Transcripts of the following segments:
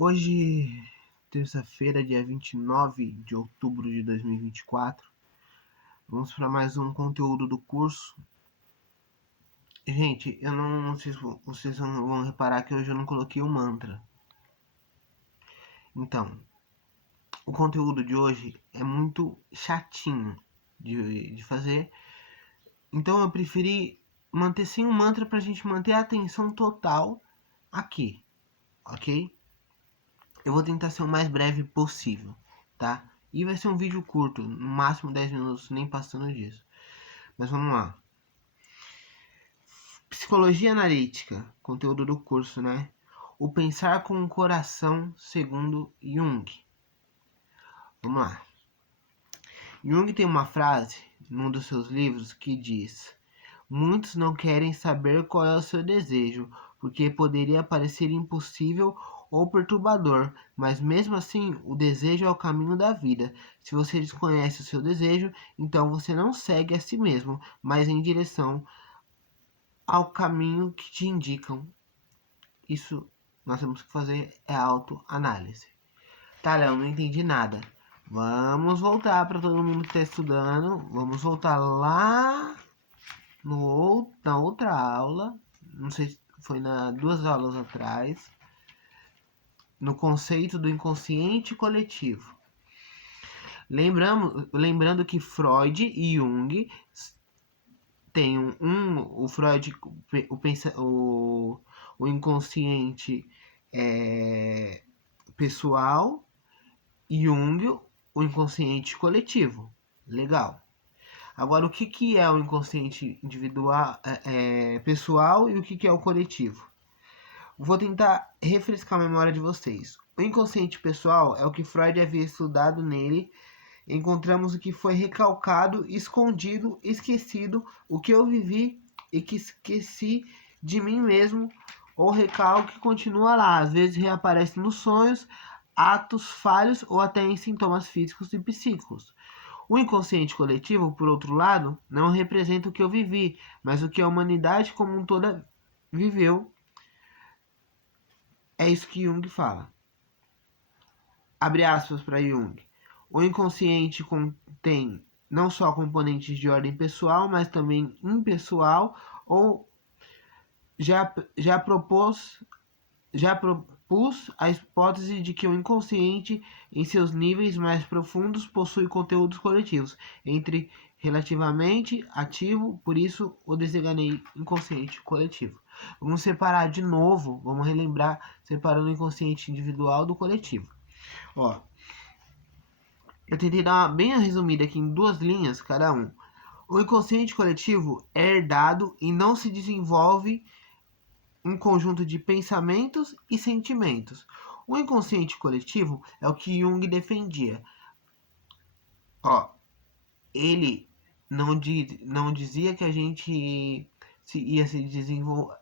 Hoje, terça-feira, dia 29 de outubro de 2024, vamos para mais um conteúdo do curso. Gente, eu não sei se vocês vão reparar que hoje eu não coloquei o mantra. Então, o conteúdo de hoje é muito chatinho de fazer, então eu preferi manter sem o mantra para a gente manter a atenção total aqui, ok? Eu vou tentar ser o mais breve possível, tá? E vai ser um vídeo curto, no máximo 10 minutos, nem passando disso. Mas vamos lá. Psicologia analítica, conteúdo do curso, né? O pensar com o coração, segundo Jung. Vamos lá. Jung tem uma frase num dos seus livros que diz: muitos não querem saber qual é o seu desejo, porque poderia parecer impossível ou perturbador, mas mesmo assim o desejo é o caminho da vida. Se você desconhece o seu desejo, então você não segue a si mesmo, mas em direção ao caminho que te indicam. Isso nós temos que fazer é autoanálise. Tá, Léo, não entendi nada. Vamos voltar para todo mundo que está estudando. Vamos voltar lá na outra aula. Não sei se foi na 2 aulas atrás. No conceito do inconsciente coletivo. Lembrando que Freud e Jung tem o Freud, o inconsciente pessoal, e Jung, o inconsciente coletivo. Legal. Agora, o que é o inconsciente individual, pessoal, e o que é o coletivo? Vou tentar refrescar a memória de vocês. O inconsciente pessoal é o que Freud havia estudado nele. Encontramos o que foi recalcado, escondido, esquecido, o que eu vivi e que esqueci de mim mesmo, ou recalque que continua lá, às vezes reaparece nos sonhos, atos falhos ou até em sintomas físicos e psíquicos. O inconsciente coletivo, por outro lado, não representa o que eu vivi, mas o que a humanidade como um todo viveu. É isso que Jung fala. Abre aspas para Jung. O inconsciente contém não só componentes de ordem pessoal, mas também impessoal, ou já propus a hipótese de que o inconsciente, em seus níveis mais profundos, possui conteúdos coletivos, entre relativamente ativo, por isso o designei inconsciente coletivo. Vamos separar de novo, vamos relembrar, separando o inconsciente individual do coletivo. Ó, eu tentei dar uma bem resumida aqui em 2 linhas cada um. O inconsciente coletivo é herdado e não se desenvolve um conjunto de pensamentos e sentimentos. O inconsciente coletivo é o que Jung defendia. Ó, ele não dizia que a gente ia se desenvolver.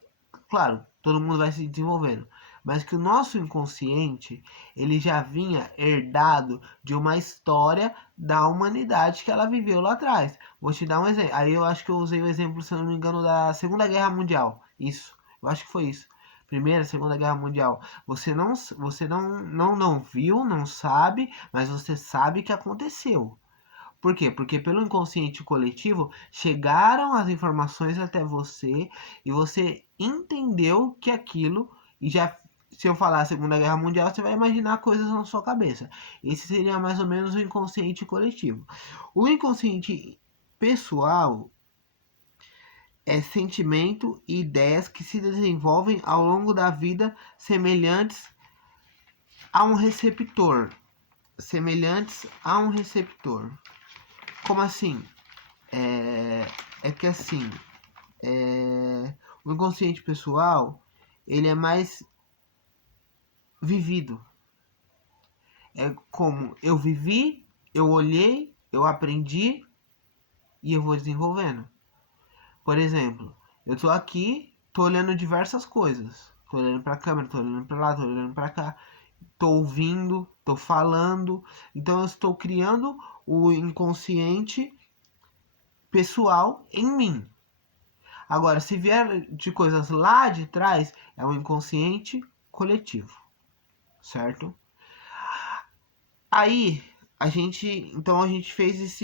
Claro, todo mundo vai se desenvolvendo, mas que o nosso inconsciente ele já vinha herdado de uma história da humanidade que ela viveu lá atrás. Vou te dar um exemplo. Aí eu acho que eu usei o exemplo, se eu não me engano, da Segunda Guerra Mundial. Isso, eu acho que foi isso. Primeira, Segunda Guerra Mundial. Você não viu, não sabe, mas você sabe que aconteceu. Por quê? Porque pelo inconsciente coletivo chegaram as informações até você e você entendeu que aquilo, e já se eu falar Segunda Guerra Mundial, você vai imaginar coisas na sua cabeça. Esse seria mais ou menos o inconsciente coletivo. O inconsciente pessoal é sentimento e ideias que se desenvolvem ao longo da vida semelhantes a um receptor. Semelhantes a um receptor. Como assim? É que assim, o inconsciente pessoal, ele é mais vivido. É como eu vivi, eu olhei, eu aprendi e eu vou desenvolvendo. Por exemplo, eu tô aqui, tô olhando diversas coisas. Tô olhando pra câmera, tô olhando pra lá, tô olhando pra cá. Tô ouvindo, tô falando. Então eu estou criando o inconsciente pessoal em mim. Agora, se vier de coisas lá de trás, é o inconsciente coletivo. certo? Aí a gente fez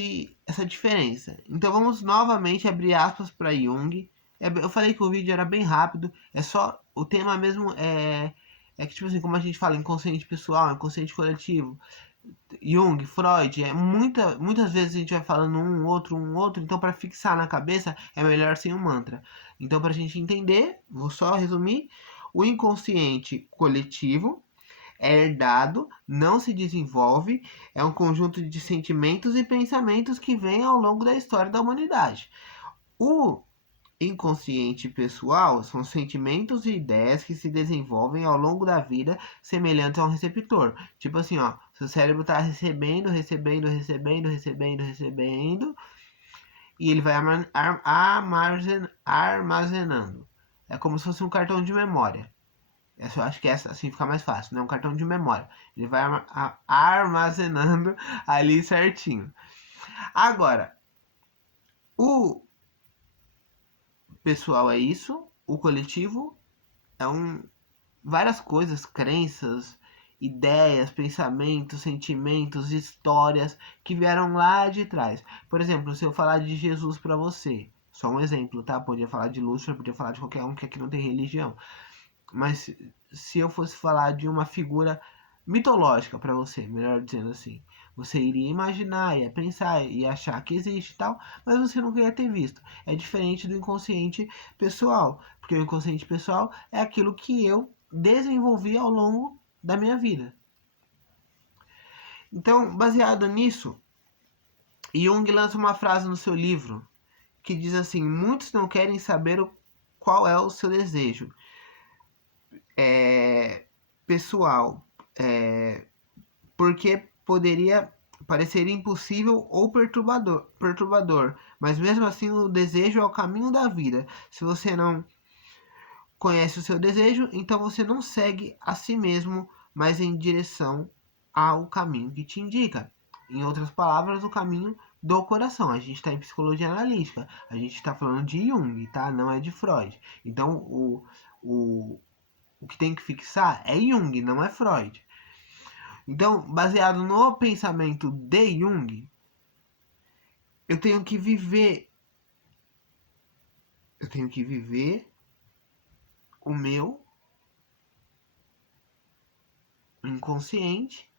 essa diferença. Então vamos novamente abrir aspas para Jung. Eu falei que o vídeo era bem rápido, é só o tema mesmo é que tipo assim, como a gente fala inconsciente pessoal, inconsciente coletivo, Jung, Freud, muitas vezes a gente vai falando um outro, então para fixar na cabeça é melhor sem um mantra. Então para a gente entender, vou só resumir, o inconsciente coletivo é herdado, não se desenvolve, é um conjunto de sentimentos e pensamentos que vem ao longo da história da humanidade. O inconsciente pessoal são sentimentos e ideias que se desenvolvem ao longo da vida, semelhantes a um receptor. Tipo assim, ó, seu cérebro está recebendo, e ele vai armazenando. É como se fosse um cartão de memória. Eu acho que essa assim fica mais fácil, né? Um cartão de memória. Ele vai armazenando ali certinho. Agora, o pessoal é isso, o coletivo é várias coisas, crenças, ideias, pensamentos, sentimentos, histórias que vieram lá de trás. Por exemplo, se eu falar de Jesus para você, só um exemplo, tá? Podia falar de Lúcifer, podia falar de qualquer um que aqui não tem religião. Mas se eu fosse falar de uma figura mitológica para você, melhor dizendo assim, você iria imaginar, ia pensar, ia achar que existe e tal, mas você nunca ia ter visto. É diferente do inconsciente pessoal, porque o inconsciente pessoal é aquilo que eu desenvolvi ao longo da minha vida. Então, baseado nisso, Jung lança uma frase no seu livro que diz assim: muitos não querem saber qual é o seu desejo pessoal, porque poderia parecer impossível ou perturbador, mas mesmo assim o desejo é o caminho da vida. Se você não conhece o seu desejo, então você não segue a si mesmo, mas em direção ao caminho que te indica. Em outras palavras, o caminho do coração. A gente está em psicologia analítica, a gente está falando de Jung, tá? Não é de Freud. Então, o que tem que fixar é Jung, não é Freud. Então, baseado no pensamento de Jung, eu tenho que viver o meu inconsciente,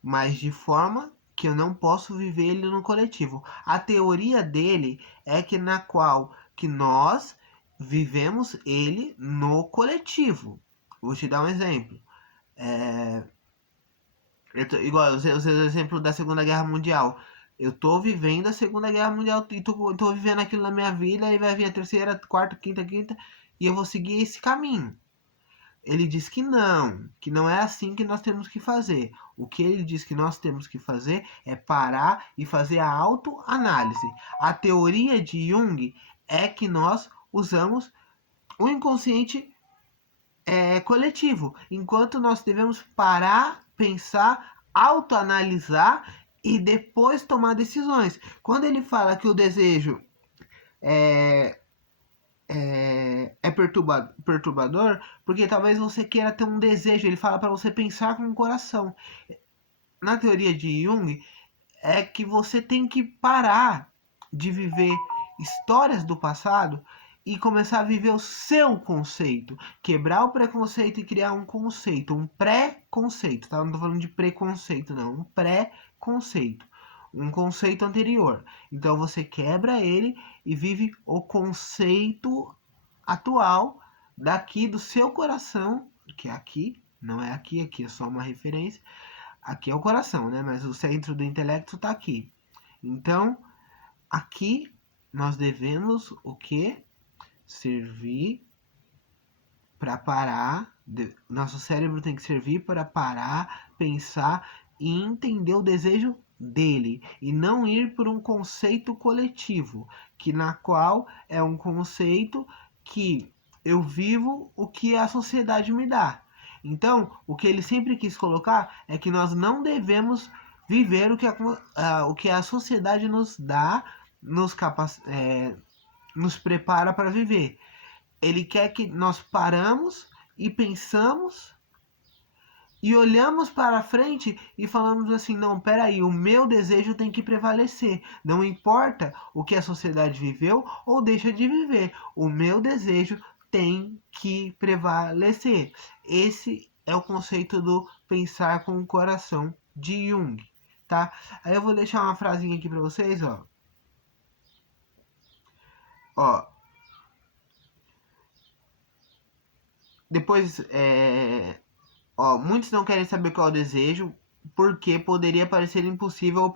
mas de forma que eu não posso viver ele no coletivo. A teoria dele é que na qual que nós vivemos ele no coletivo. Vou te dar um exemplo. Igual os exemplos da Segunda Guerra Mundial. Eu tô vivendo a Segunda Guerra Mundial e tô vivendo aquilo na minha vida e vai vir a terceira, quarta, quinta e eu vou seguir esse caminho. Ele diz que não é assim que nós temos que fazer. O que ele diz que nós temos que fazer é parar e fazer a autoanálise. A teoria de Jung é que nós usamos o inconsciente coletivo, enquanto nós devemos parar, pensar, autoanalisar e depois tomar decisões. Quando ele fala que o desejo é perturbador, porque talvez você queira ter um desejo, ele fala para você pensar com o coração. Na teoria de Jung, é que você tem que parar de viver histórias do passado e começar a viver o seu conceito. Quebrar o preconceito e criar um conceito, um pré-conceito, tá? Não tô falando de preconceito, não. Um pré-conceito. Um conceito anterior. Então você quebra ele e vive o conceito atual daqui do seu coração, que é aqui, não é aqui, aqui é só uma referência. Aqui é o coração, né? Mas o centro do intelecto está aqui. Então, aqui nós devemos o que? Servir para parar. Nosso cérebro tem que servir para parar, pensar e entender o desejo dele e não ir por um conceito coletivo, que na qual é um conceito que eu vivo o que a sociedade me dá. Então, o que ele sempre quis colocar é que nós não devemos viver o que a sociedade nos dá, nos prepara para viver. Ele quer que nós paramos e pensamos e olhamos para frente e falamos assim, não, peraí, o meu desejo tem que prevalecer. Não importa o que a sociedade viveu ou deixa de viver, o meu desejo tem que prevalecer. Esse é o conceito do pensar com o coração de Jung, tá? Aí eu vou deixar uma frasinha aqui para vocês, ó. Ó, depois, muitos não querem saber qual é o desejo, porque poderia parecer impossível ou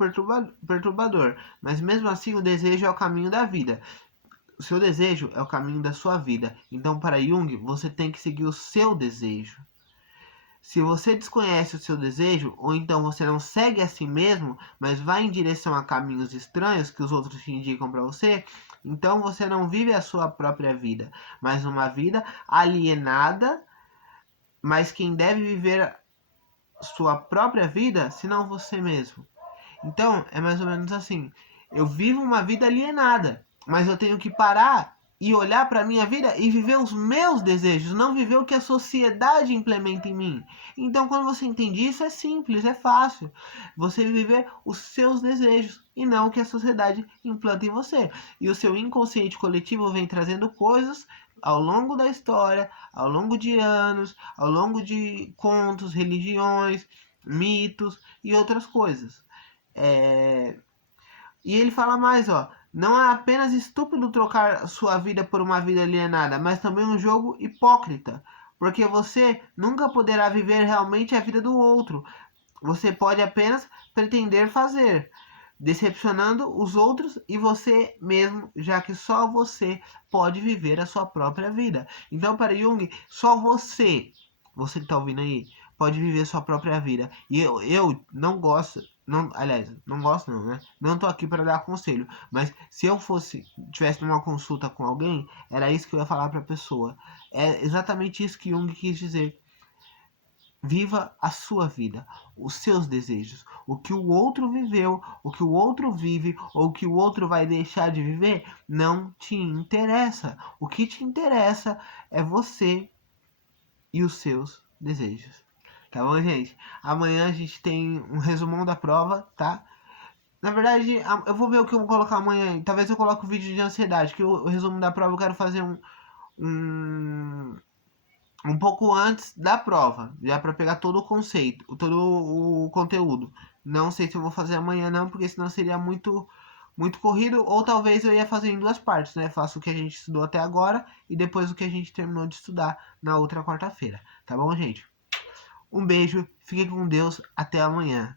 perturbador, mas mesmo assim o desejo é o caminho da vida. O seu desejo é o caminho da sua vida. Então, para Jung, você tem que seguir o seu desejo. Se você desconhece o seu desejo, ou então você não segue a si mesmo, mas vai em direção a caminhos estranhos que os outros te indicam para você, então você não vive a sua própria vida, mas uma vida alienada. Mas quem deve viver sua própria vida, senão você mesmo. Então, é mais ou menos assim. Eu vivo uma vida alienada, mas eu tenho que parar e olhar para a minha vida e viver os meus desejos, não viver o que a sociedade implementa em mim. Então, quando você entende isso, é simples, é fácil. Você viver os seus desejos e não o que a sociedade implanta em você. E o seu inconsciente coletivo vem trazendo coisas ao longo da história, ao longo de anos, ao longo de contos, religiões, mitos e outras coisas. E ele fala mais, ó. Não é apenas estúpido trocar sua vida por uma vida alienada, mas também um jogo hipócrita. Porque você nunca poderá viver realmente a vida do outro. Você pode apenas pretender fazer, decepcionando os outros e você mesmo, já que só você pode viver a sua própria vida. Então, para Jung, só você que está ouvindo aí, pode viver a sua própria vida. E eu não gosto, não, aliás, não gosto não, né? Não tô aqui para dar conselho, mas se eu tivesse numa consulta com alguém, era isso que eu ia falar para a pessoa. É exatamente isso que Jung quis dizer. Viva a sua vida, os seus desejos. O que o outro viveu, o que o outro vive, ou o que o outro vai deixar de viver, não te interessa. O que te interessa é você e os seus desejos. Tá bom, gente? Amanhã a gente tem um resumão da prova, tá? Na verdade, eu vou ver o que eu vou colocar amanhã. Talvez eu coloque o vídeo de ansiedade, que o resumo da prova eu quero fazer um um pouco antes da prova, já para pegar todo o conceito, todo o conteúdo. Não sei se eu vou fazer amanhã não, porque senão seria muito corrido, ou talvez eu ia fazer em duas partes, né? Faço o que a gente estudou até agora e depois o que a gente terminou de estudar na outra quarta-feira. Tá bom, gente? Um beijo, fiquem com Deus, até amanhã.